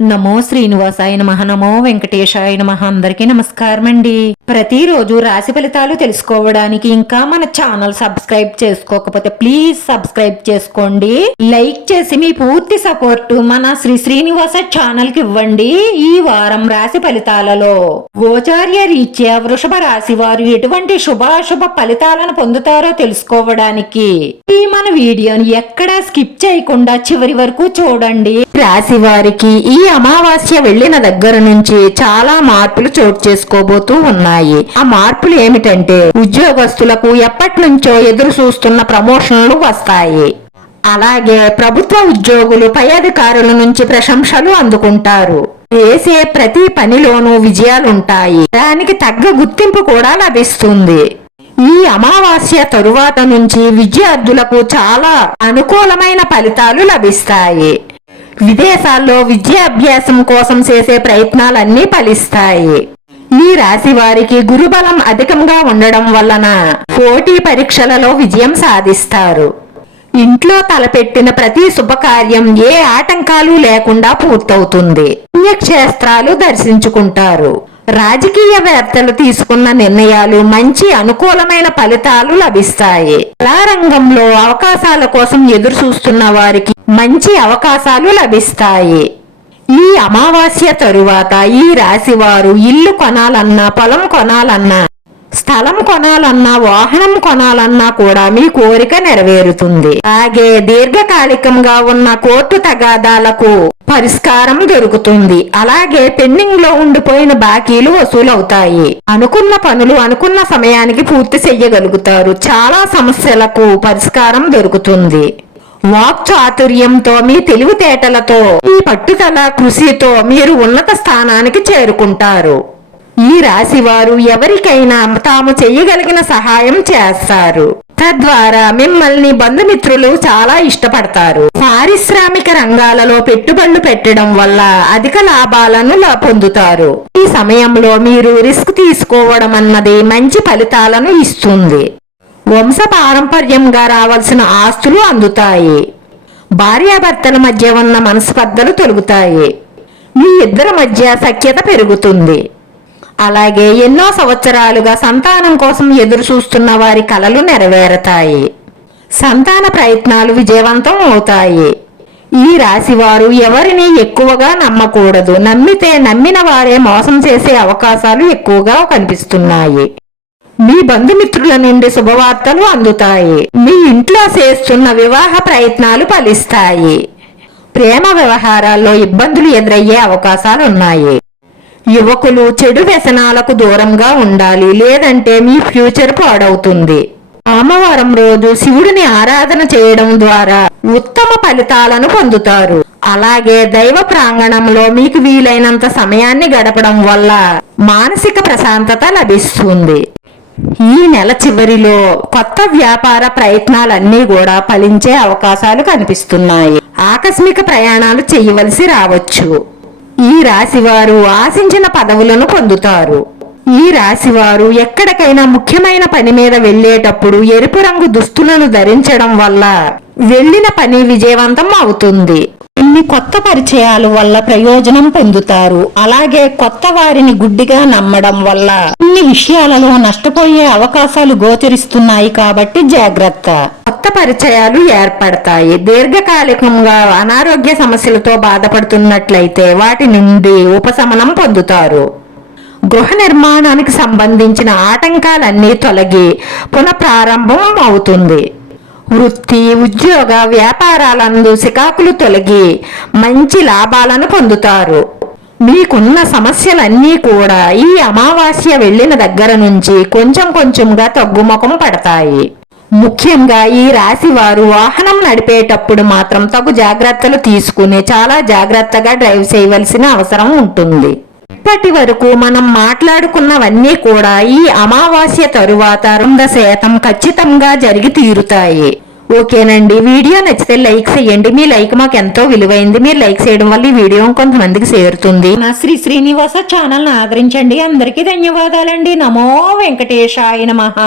నమో శ్రీనివాసాయ నమః. నమో వెంకటేశాయ నమః. అందరికీ నమస్కారం అండి. ప్రతిరోజు రాశి ఫలితాలు తెలుసుకోవడానికి ఇంకా మన ఛానల్ సబ్స్క్రైబ్ చేసుకోకపోతే ప్లీజ్ సబ్స్క్రైబ్ చేసుకోండి. లైక్ చేసి మీ పూర్తి సపోర్ట్ మన శ్రీనివాస ఛానల్ కి ఇవ్వండి. ఈ వారం రాశి ఫలితాలలో గోచార్య రీత్యా వృషభ రాశి వారు ఎటువంటి శుభాశుభ ఫలితాలను పొందుతారో తెలుసుకోవడానికి ఈ మన వీడియోని ఎక్కడా స్కిప్ చేయకుండా చివరి వరకు చూడండి. రాశి వారికి ఈ అమావాస్య వెళ్లిన దగ్గర నుంచి చాలా మార్పులు చోటు చేసుకోబోతూ ఉన్నాయి. ఆ మార్పులు ఏమిటంటే ఉద్యోగస్తులకు ఎప్పటి నుంచో ఎదురు చూస్తున్న ప్రమోషన్లు వస్తాయి. అలాగే ప్రభుత్వ ఉద్యోగులు పై అధికారుల నుంచి ప్రశంసలు అందుకుంటారు. చేసే ప్రతి పనిలోనూ విజయాలుంటాయి. దానికి తగ్గ గుర్తింపు కూడా లభిస్తుంది. ఈ అమావాస్య తరువాత నుంచి విద్యార్థులకు చాలా అనుకూలమైన ఫలితాలు లభిస్తాయి. విదేశాల్లో విద్యాభ్యాసం కోసం చేసే ప్రయత్నాలన్నీ ఫలిస్తాయి. ఈ రాశి వారికి గురుబలం అధికంగా ఉండడం వలన పోటీ పరీక్షలలో విజయం సాధిస్తారు. ఇంట్లో తలపెట్టిన ప్రతి శుభకార్యం ఏ ఆటంకాలు లేకుండా పూర్తవుతుంది. పుణ్యక్షేత్రాలు దర్శించుకుంటారు. రాజకీయవేత్తలు తీసుకున్న నిర్ణయాలు మంచి అనుకూలమైన ఫలితాలు లభిస్తాయి. కళా రంగంలో అవకాశాల కోసం ఎదురు చూస్తున్న వారికి మంచి అవకాశాలు లభిస్తాయి. ఈ అమావాస్య తరువాత ఈ రాశి వారు ఇల్లు కొనాలన్నా, పొలం కొనాలన్నా, స్థలం కొనాలన్నా, వాహనం కొనాలన్నా కూడా మీ కోరిక నెరవేరుతుంది. అలాగే దీర్ఘకాలికంగా ఉన్న కోర్టు తగాదాలకు పరిష్కారం దొరుకుతుంది. అలాగే పెండింగ్ లో ఉండిపోయిన బాకీలు వసూలవుతాయి. అనుకున్న పనులు అనుకున్న సమయానికి పూర్తి చెయ్యగలుగుతారు. చాలా సమస్యలకు పరిష్కారం దొరుకుతుంది. వాక్ చాతుర్యంతో, మీ తెలివితేటలతో, మీ పట్టుదల కృషితో మీరు ఉన్నత స్థానానికి చేరుకుంటారు. ఈ రాశి వారు ఎవరికైనా తాము చెయ్యగలిగిన సహాయం చేస్తారు. తద్వారా మిమ్మల్ని బంధుమిత్రులు చాలా ఇష్టపడతారు. పారిశ్రామిక రంగాలలో పెట్టుబడులు పెట్టడం వల్ల అధిక లాభాలను పొందుతారు. ఈ సమయంలో మీరు రిస్క్ తీసుకోవడం అన్నది మంచి ఫలితాలను ఇస్తుంది. వంశ పారంపర్యంగా రావాల్సిన ఆస్తులు అందుతాయి. భార్యాభర్తల మధ్య ఉన్న మనస్పర్ధలు తొలగుతాయి. మీ ఇద్దరి మధ్య సఖ్యత పెరుగుతుంది. అలాగే ఎన్నో సంవత్సరాలుగా సంతానం కోసం ఎదురు చూస్తున్న వారి కలలు నెరవేరతాయి. సంతాన ప్రయత్నాలు విజయవంతం అవుతాయి. ఈ రాశి వారు ఎవరిని ఎక్కువగా నమ్మకూడదు. నమ్మితే నమ్మిన వారే మోసం చేసే అవకాశాలు ఎక్కువగా కనిపిస్తున్నాయి. మీ బంధుమిత్రుల నుండి శుభవార్తలు అందుతాయి. మీ ఇంట్లో చేస్తున్న వివాహ ప్రయత్నాలు ఫలిస్తాయి. ప్రేమ వ్యవహారాల్లో ఇబ్బందులు ఎదురయ్యే అవకాశాలున్నాయి. యువకులు చెడు వ్యసనాలకు దూరంగా ఉండాలి, లేదంటే మీ ఫ్యూచర్ పాడవుతుంది. సోమవారం రోజు శివుడిని ఆరాధన చేయడం ద్వారా ఉత్తమ ఫలితాలను పొందుతారు. అలాగే దైవ ప్రాంగణంలో మీకు వీలైనంత సమయాన్ని గడపడం వల్ల మానసిక ప్రశాంతత లభిస్తుంది. ఈ నెల చివరిలో కొత్త వ్యాపార ప్రయత్నాలన్నీ కూడా ఫలించే అవకాశాలు కనిపిస్తున్నాయి. ఆకస్మిక ప్రయాణాలు చేయవలసి రావచ్చు. ఈ రాశివారు ఆశించిన పదవులను పొందుతారు. ఈ రాశివారు ఎక్కడికైనా ముఖ్యమైన పని మీద వెళ్లేటప్పుడు ఎరుపు రంగు దుస్తులను ధరించడం వల్ల వెళ్లిన పని విజయవంతం అవుతుంది. ఇన్ని కొత్త పరిచయాల వల్ల ప్రయోజనం పొందుతారు. అలాగే కొత్త వారిని గుడ్డిగా నమ్మడం వల్ల ఇన్ని విషయాలలో నష్టపోయే అవకాశాలు గోచరిస్తున్నాయి. కాబట్టి జాగ్రత్త. కొత్త పరిచయాలు ఏర్పడతాయి. దీర్ఘకాలికంగా అనారోగ్య సమస్యలతో బాధపడుతున్నట్లయితే వాటి నుండి ఉపశమనం పొందుతారు. గృహ నిర్మాణానికి సంబంధించిన ఆటంకాలన్నీ తొలగి పునఃప్రారంభం అవుతుంది. వృత్తి, ఉద్యోగ, వ్యాపారాలందు సికాకులు తొలగి మంచి లాభాలను పొందుతారు. మీకున్న సమస్యలన్నీ కూడా ఈ అమావాస్య వెళ్లిన దగ్గర నుంచి కొంచెం కొంచెంగా తగ్గుముఖం పడతాయి. ముఖ్యంగా ఈ రాశి వారు వాహనం నడిపేటప్పుడు మాత్రం తగు జాగ్రత్తలు తీసుకుని చాలా జాగ్రత్తగా డ్రైవ్ చేయవలసిన అవసరం ఉంటుంది. ఇప్పటి వరకు మనం మాట్లాడుకున్నవన్నీ కూడా ఈ అమావాస్య తరువాత 100% ఖచ్చితంగా జరిగి తీరుతాయి. ఓకేనండి. వీడియో నచ్చితే లైక్ చేయండి. మీ లైక్ మాకు ఎంతో విలువైంది. మీరు లైక్ చేయడం వల్ల ఈ వీడియో కొంతమందికి చేరుతుంది. నా శ్రీనివాస ఛానల్ ఆదరించండి. అందరికీ ధన్యవాదాలండి. నమో వెంకటేశాయ నమః.